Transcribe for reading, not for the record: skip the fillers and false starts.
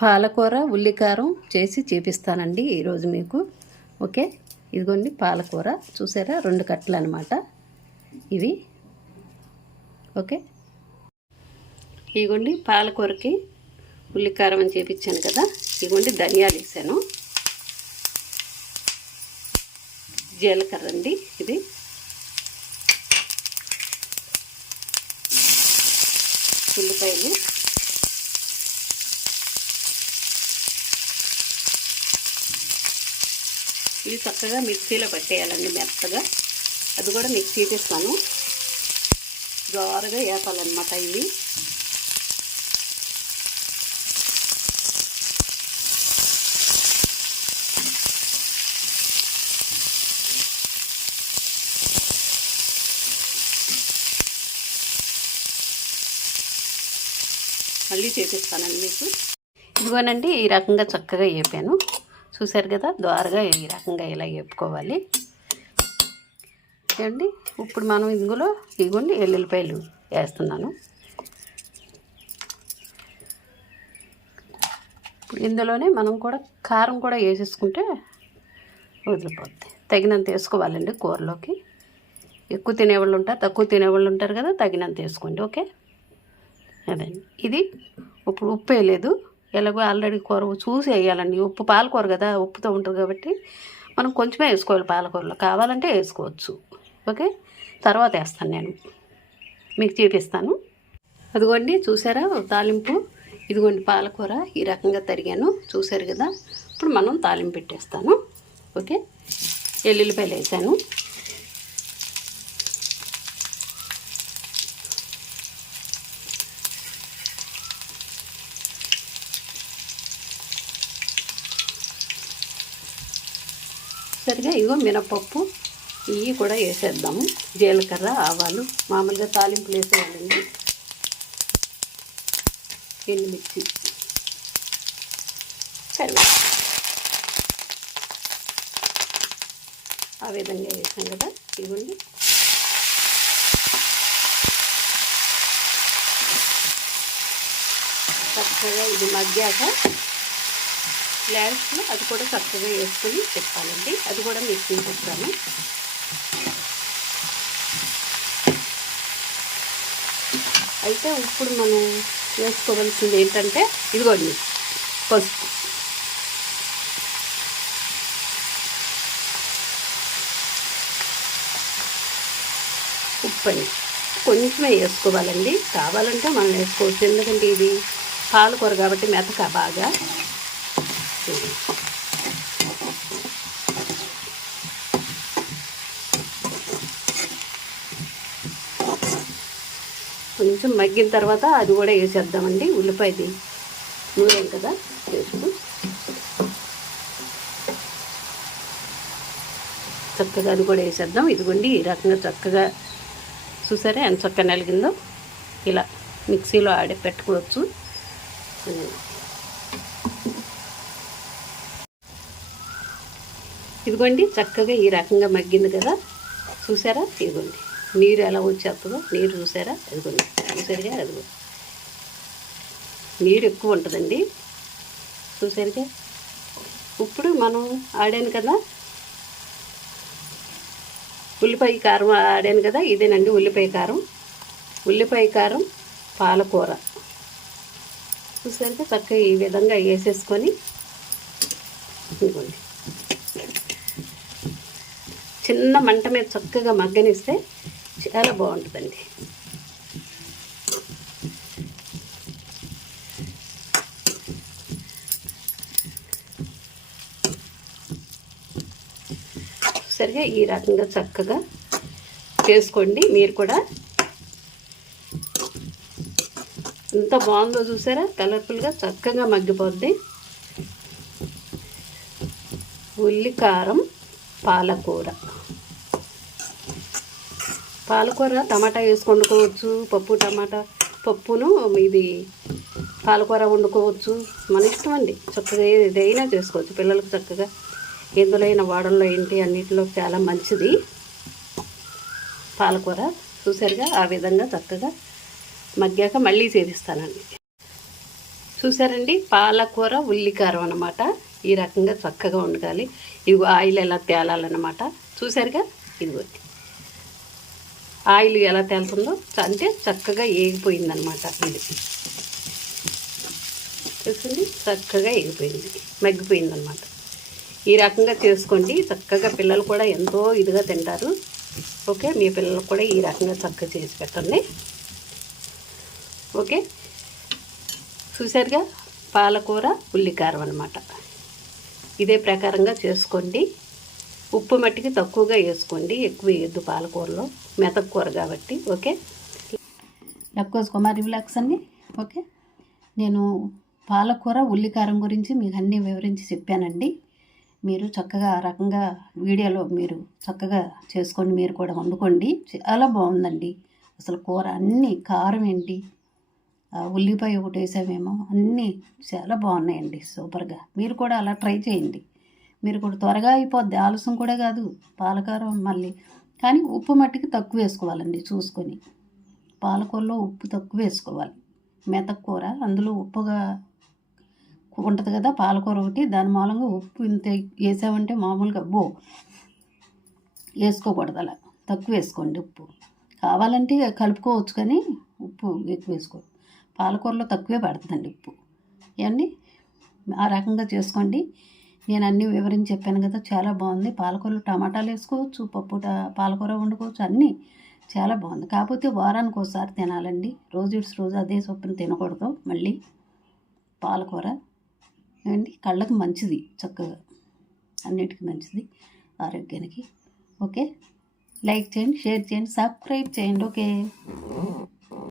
పాలకూర ఉల్లికారం చేసి చూపిస్తానండి ఈరోజు మీకు. ఓకే, ఇదిగోండి పాలకూర చూసారా, 2 కట్టలు అనమాట ఇవి. ఓకే, ఇదిగోండి పాలకూరకి ఉల్లికారం అని చేపించాను కదా. ఇదిగోండి ధనియాలు వేసాను, జీలకర్ర అండి ఇది, ఉల్లిపాయలు, ఇవి చక్కగా మిక్సీలో పట్టేయాలండి మెత్తగా. అది కూడా మిక్సీ తీస్తాను, జారుగా వేపాలన్నమాట ఇవి. మళ్ళీ చేపిస్తానండి మీకు. ఇదిగోనండి ఈ రకంగా చక్కగా వేపాను, చూసారు కదా. ద్వారగా ఈ రకంగా ఇలా వేపుకోవాలి అండి. ఇప్పుడు మనం ఇందులో ఇదిగోండి ఎల్లుల్లిపాయలు వేస్తున్నాను. ఇప్పుడు ఇందులోనే మనం కూడా కారం కూడా వేసేసుకుంటే వదిలిపోద్ది. తగినంత వేసుకోవాలండి కూరలోకి. ఎక్కువ తినేవాళ్ళు ఉంటారు, తక్కువ తినేవాళ్ళు ఉంటారు కదా, తగినంత వేసుకోండి. ఓకే, అదండి ఇది. ఇప్పుడు ఉప్పు వేయలేదు, ఎలాగో ఆల్రెడీ కూర చూసి వేయాలండి. ఉప్పు పాలకూర కదా, ఉప్పుతో ఉంటుంది కాబట్టి మనం కొంచెమే వేసుకోవాలి. పాలకూరలో కావాలంటే వేసుకోవచ్చు. ఓకే, తర్వాత వేస్తాను నేను, మీకు చూపిస్తాను. అదిగోండి చూసారా తాలింపు. ఇదిగోండి పాలకూర ఈ రకంగా తరిగాను, చూసారు కదా. ఇప్పుడు మనం తాలింపు పెట్టేస్తాను. ఓకే, ఎల్లుల్లిపాయలు వేసాను, సరిగా ఇగో మినపప్పు ఇవి కూడా వేసేద్దాము. జీలకర్ర, ఆవాలు మామూలుగా తాలింపులు వేసేయాలండి. ఎండుమిర్చి, కరివేపాకు ఆ విధంగా వేసాం కదా. ఇవ్వండి చక్కగా ఇది మగ్గాక లాస్ట్లో అది కూడా చక్కగా వేసుకొని పెట్టాలండి. అది కూడా మీకు చూపిస్తాను. అయితే ఇప్పుడు మనం వేసుకోవాల్సింది ఏంటంటే ఇదిగోండి పసుపు. ఉప్పు అండి కొంచెమే వేసుకోవాలండి, కావాలంటే మనం వేసుకోవచ్చు. ఎందుకంటే ఇది పాలకూర కాబట్టి మెతక బాగా. కొంచెం మగ్గిన తర్వాత అది కూడా వేసేద్దామండి. ఉల్లిపాయది నూనె కదా వేసుకు చక్కగా అది కూడా వేసేద్దాం. ఇదిగోండి ఈ రకంగా చక్కగా చూసారా ఎంత చక్కగా నలిగిందో. ఇలా మిక్సీలో ఆడి పెట్టుకోవచ్చు. ఇదిగోండి చక్కగా ఈ రకంగా మగ్గింది కదా, చూసారా. ఇదిగోండి నీరు ఎలా వచ్చేస్తుందో, నీరు చూసారా. ఇదిగోండి చూసారుగా, అదిగో నీరు ఎక్కువ ఉంటుందండి, చూసారుగా. ఇప్పుడు మనం ఆడాను కదా ఉల్లిపాయ కారం ఆడాను కదా, ఇదేనండి ఉల్లిపాయ కారం. ఉల్లిపాయ కారం పాలకూర చూసారుగా. చక్కగా ఈ విధంగా వేసేసుకొని ఇదిగోండి చిన్న మంట మీద చక్కగా మగ్గనిస్తే చాలా బాగుంటుందండి. సరిగా ఈ రకంగా చక్కగా చేసుకోండి మీరు కూడా. ఎంత బాగుందో చూసారా, కలర్ఫుల్గా చక్కగా మగ్గిపోద్ది. ఉల్లికారం పాలకూర. పాలకూర టమాటా వేసుకు వండుకోవచ్చు, పప్పు టమాటా పప్పును ఇది పాలకూర వండుకోవచ్చు, మన ఇష్టం అండి. చక్కగా ఏదైనా చేసుకోవచ్చు. పిల్లలకు చక్కగా ఎందులైన వాడల్లో ఏంటి అన్నింటిలో చాలా మంచిది పాలకూర. చూసారుగా ఆ విధంగా చక్కగా మగ్గాక మళ్ళీ చేపిస్తానండి. చూసారండి, పాలకూర ఉల్లికారం అన్నమాట. ఈ రకంగా చక్కగా వండుకోవాలి. ఇవి ఆయిల్ ఎలా తేలాలన్నమాట. చూసారుగా, ఇదిగోండి ఆయిల్ ఎలా తేలుతుందో, అంటే చక్కగా ఏగిపోయిందనమాట. ఇది చూసింది, చక్కగా ఏగిపోయింది, మగ్గిపోయిందనమాట. ఈ రకంగా చేసుకోండి. చక్కగా పిల్లలు కూడా ఎంతో ఇదిగా తింటారు. ఓకే, మీ పిల్లలకు కూడా ఈ రకంగా చక్కగా చేసి పెట్టండి. ఓకే, చూసారుగా, పాలకూర ఉల్లికారం అనమాట. ఇదే ప్రకారంగా చేసుకోండి. ఉప్పు మట్టికి తక్కువగా వేసుకోండి, ఎక్కువ వేయద్దు పాలకూరలో, మెతకూర కాబట్టి. ఓకే, లక్కోస్ కుమారి వ్లాగ్స్ అండి. ఓకే, నేను పాలకూర ఉల్లికారం గురించి మీకు అన్నీ వివరించి చెప్పానండి. మీరు చక్కగా ఆ రకంగా వీడియోలో మీరు చక్కగా చేసుకొని మీరు కూడా వండుకోండి. చాలా బాగుందండి అసలు కూర. అన్నీ కారం ఏంటి, ఉల్లిపాయ ఒకటి వేసామేమో, అన్నీ చాలా బాగున్నాయండి, సూపర్గా. మీరు కూడా అలా ట్రై చేయండి. మీరు కూడా త్వరగా అయిపోద్ది, ఆలస్యం కూడా కాదు పాలకారం మళ్ళీ. కానీ ఉప్పు మట్టికి తక్కువ వేసుకోవాలండి చూసుకొని. పాలకూరలో ఉప్పు తక్కువ వేసుకోవాలి. మెతకూర అందులో ఉప్పుగా ఉంటుంది కదా పాలకూర ఒకటి, దాని మూలంగా ఉప్పు ఇంత వేసామంటే మామూలుగా వేసుకోకూడదు. అలా తక్కువ వేసుకోండి ఉప్పు. కావాలంటే కలుపుకోవచ్చు, కానీ ఉప్పు ఎక్కువ వేసుకోండి. పాలకూరలో తక్కువే పడుతుందండి ఉప్పు. ఇవన్నీ ఆ రకంగా చేసుకోండి. నేను అన్నీ వివరించి చెప్పాను కదా, చాలా బాగుంది. పాలకూరలో టమాటాలు వేసుకోవచ్చు, పాలకూర వండుకోవచ్చు, అన్నీ చాలా బాగుంది. కాకపోతే వారానికి ఒకసారి తినాలండి, రోజు అదే చొప్పున తినకూడదు. మళ్ళీ పాలకూర అండి కళ్ళకి మంచిది, చక్కగా అన్నిటికీ మంచిది, ఆరోగ్యానికి. ఓకే, లైక్ చేయండి, షేర్ చేయండి, సబ్స్క్రైబ్ చేయండి. ఓకే.